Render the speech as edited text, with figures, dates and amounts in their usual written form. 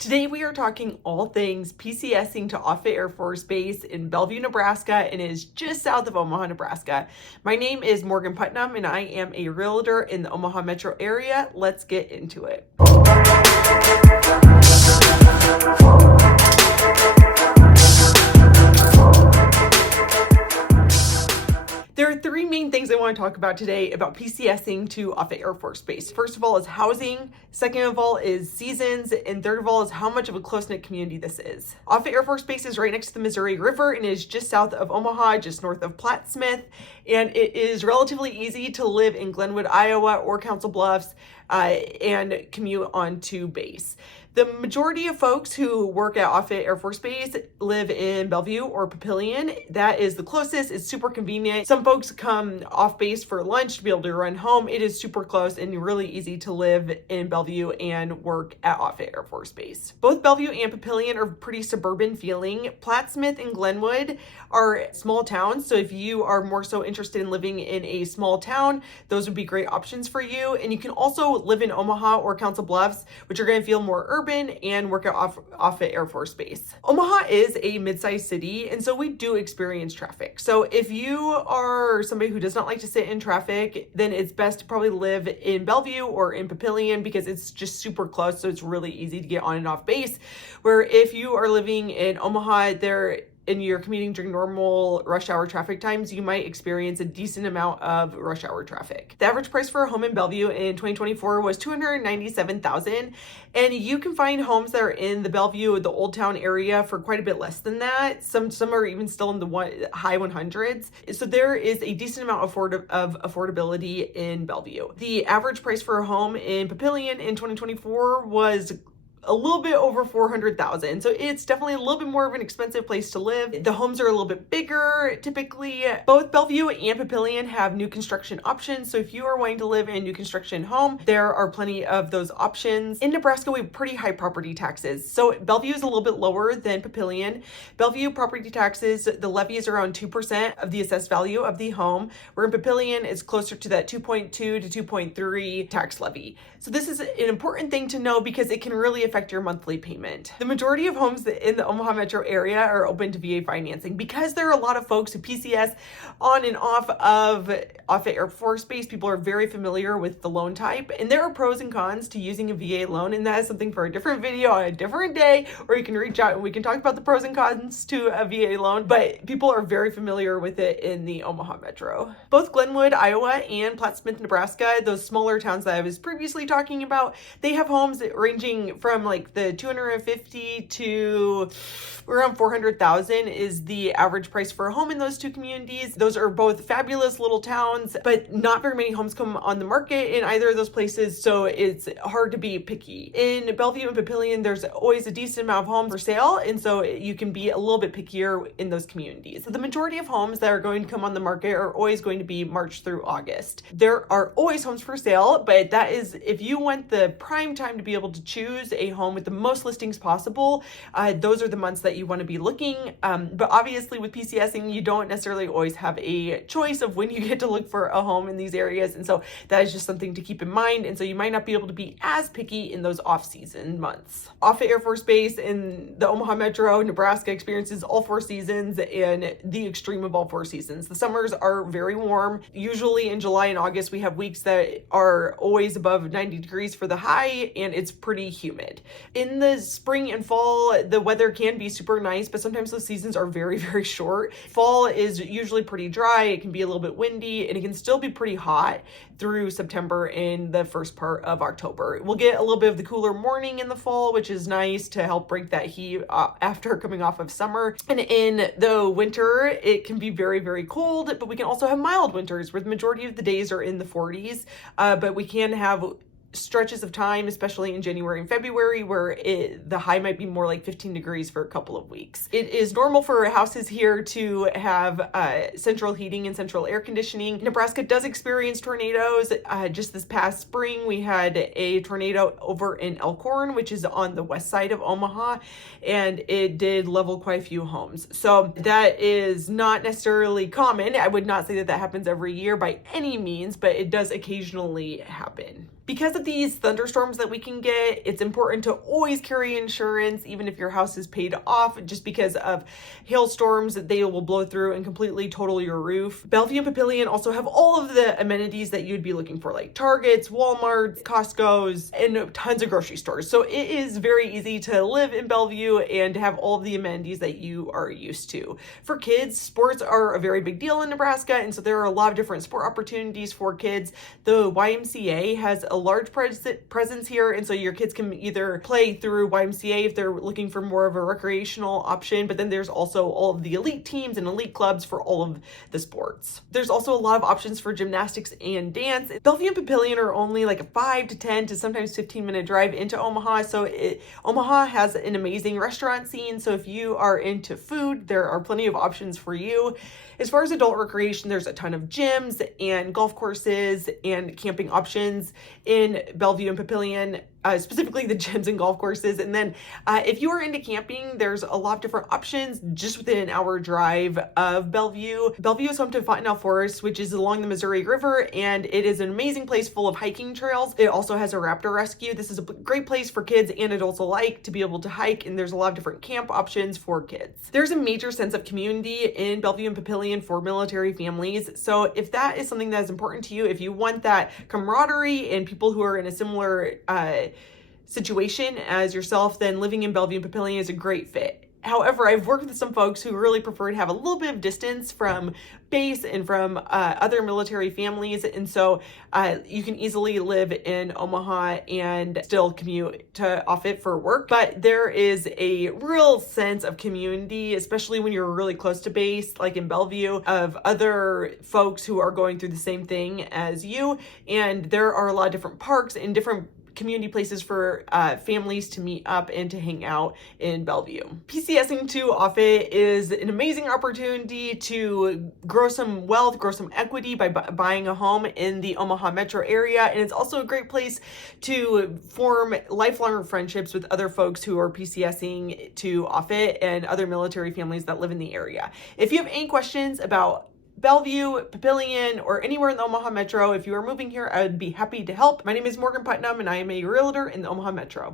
Today we are talking all things PCSing to Offutt Air Force Base in Bellevue, Nebraska, and it is just south of Omaha, Nebraska. My name is Morgan Putnam, and I am a realtor in the Omaha metro area. Let's get into it. There are three main things I want to talk about today about PCSing to Offutt Air Force Base. First of all is housing, second of all is seasons, and third of all is how much of a close-knit community this is. Offutt Air Force Base is right next to the Missouri River and is just south of Omaha, just north of Plattsmouth, and it is relatively easy to live in Glenwood, Iowa or Council Bluffs and commute onto base. The majority of folks who work at Offutt Air Force Base live in Bellevue or Papillion. That is the closest. It's super convenient. Some folks come off base for lunch to be able to run home. It is super close and really easy to live in Bellevue and work at Offutt Air Force Base. Both Bellevue and Papillion are pretty suburban feeling. Plattsmouth and Glenwood are small towns, so if you are more so interested in living in a small town, those would be great options for you. And you can also live in Omaha or Council Bluffs, which are going to feel more urban, and work at Offutt Air Force Base. Omaha is a mid-sized city, and so we do experience traffic. So if you are somebody who does not like to sit in traffic, then it's best to probably live in Bellevue or in Papillion because it's just super close, so it's really easy to get on and off base. Where if you are living in Omaha, and you're commuting during normal rush hour traffic times, you might experience a decent amount of rush hour traffic. The average price for a home in Bellevue in 2024 was $297,000, and you can find homes that are in the Bellevue, the Old Town area for quite a bit less than that. Some are even still in the high 100s. So there is a decent amount of affordability in Bellevue. The average price for a home in Papillion in 2024 was a little bit over $400,000. So it's definitely a little bit more of an expensive place to live. The homes are a little bit bigger. Typically, both Bellevue and Papillion have new construction options. So if you are wanting to live in a new construction home, there are plenty of those options. In Nebraska, we have pretty high property taxes. So Bellevue is a little bit lower than Papillion. Bellevue property taxes, the levy is around 2% of the assessed value of the home, where in Papillion it's closer to that 2.2 to 2.3 tax levy. So this is an important thing to know because it can really affect your monthly payment. The majority of homes in the Omaha metro area are open to VA financing because there are a lot of folks who PCS on and off of Offutt Air Force Base. People are very familiar with the loan type, and there are pros and cons to using a VA loan, and that is something for a different video on a different day, or you can reach out and we can talk about the pros and cons to a VA loan, but people are very familiar with it in the Omaha metro. Both Glenwood, Iowa and Plattsmouth, Nebraska, those smaller towns that I was previously talking about, they have homes ranging from like the 250 to around 400,000 is the average price for a home in those two communities. Those are both fabulous little towns, but not very many homes come on the market in either of those places, so it's hard to be picky. In Bellevue and Papillion, there's always a decent amount of homes for sale, and so you can be a little bit pickier in those communities. So the majority of homes that are going to come on the market are always going to be March through August. There are always homes for sale, but that is if you want the prime time to be able to choose a home with the most listings possible, those are the months that you want to be looking. But obviously with PCSing, you don't necessarily always have a choice of when you get to look for a home in these areas. And so that is just something to keep in mind. And so you might not be able to be as picky in those off-season months. Offutt Air Force Base in the Omaha metro, Nebraska experiences all four seasons and the extreme of all four seasons. The summers are very warm. Usually in July and August, we have weeks that are always above 90 degrees for the high, and it's pretty humid. In the spring and fall, the weather can be super nice, but sometimes those seasons are very, very short. Fall is usually pretty dry. It can be a little bit windy, and it can still be pretty hot through September and the first part of October. We'll get a little bit of the cooler morning in the fall, which is nice to help break that heat after coming off of summer. And in the winter, it can be very, very cold, but we can also have mild winters where the majority of the days are in the 40s, but we can have stretches of time, especially in January and February, where the high might be more like 15 degrees for a couple of weeks. It is normal for houses here to have central heating and central air conditioning. Nebraska does experience tornadoes. Just this past spring, we had a tornado over in Elkhorn, which is on the west side of Omaha, and it did level quite a few homes. So that is not necessarily common. I would not say that that happens every year by any means, but it does occasionally happen. Because of these thunderstorms that we can get, it's important to always carry insurance, even if your house is paid off, just because of hailstorms, they will blow through and completely total your roof. Bellevue and Papillion also have all of the amenities that you'd be looking for, like Targets, Walmarts, Costco's, and tons of grocery stores. So it is very easy to live in Bellevue and have all of the amenities that you are used to. For kids, sports are a very big deal in Nebraska, and so there are a lot of different sport opportunities for kids. The YMCA has a large presence here, and so your kids can either play through YMCA if they're looking for more of a recreational option, but then there's also all of the elite teams and elite clubs for all of the sports. There's also a lot of options for gymnastics and dance. Bellevue and Papillion are only like a 5 to 10 to sometimes 15-minute drive into Omaha, so Omaha has an amazing restaurant scene, so if you are into food, there are plenty of options for you. As far as adult recreation, there's a ton of gyms and golf courses and camping options in Bellevue and Papillion, specifically the gyms and golf courses. And then if you are into camping, there's a lot of different options just within an hour drive of Bellevue. Bellevue is home to Offutt Air Force, which is along the Missouri River, and it is an amazing place full of hiking trails. It also has a raptor rescue. This is a great place for kids and adults alike to be able to hike, and there's a lot of different camp options for kids. There's a major sense of community in Bellevue and Papillion for military families. So if that is something that is important to you, if you want that camaraderie and people who are in a similar situation as yourself, then living in Bellevue and Papillion is a great fit. However, I've worked with some folks who really prefer to have a little bit of distance from base and from other military families, and so you can easily live in Omaha and still commute to Offutt for work. But there is a real sense of community, especially when you're really close to base, like in Bellevue, of other folks who are going through the same thing as you, and there are a lot of different parks and different community places for families to meet up and to hang out in Bellevue. PCSing to Offutt is an amazing opportunity to grow some wealth, grow some equity by buying a home in the Omaha metro area, and it's also a great place to form lifelong friendships with other folks who are PCSing to Offutt and other military families that live in the area. If you have any questions about Bellevue, Papillion, or anywhere in the Omaha Metro, if you are moving here, I would be happy to help. My name is Morgan Putnam, and I am a realtor in the Omaha Metro.